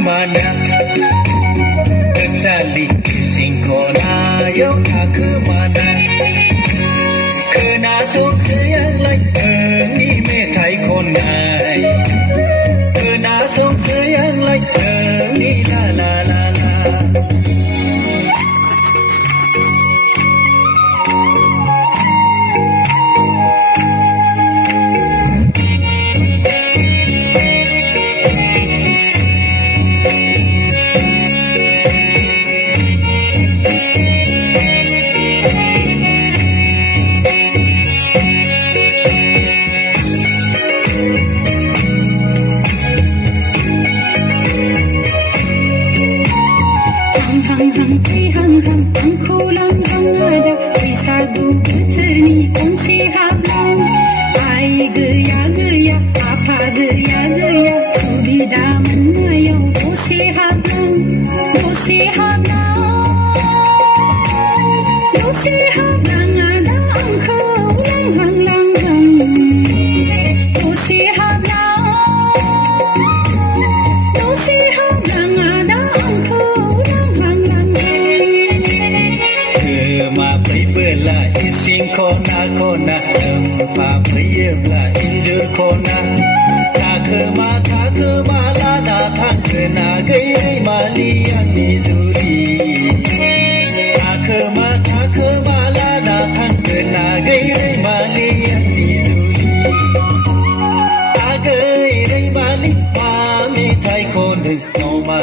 mana kecuali singkona yo aku mana kena song yang lain ni metai konai kena song yang lain ni la la la la Angku lang ang ada ay sagu bercerni kongsi hablang ay gaya apa gaya sudi daman ngayon dosi hablang ada angku lang dosi hablang ada angku kona empat peyebla injur kona takema lada tangkena gay malian ni zuri takema lada tangkena gay malian ni zuri agay mali mami tai kone no ma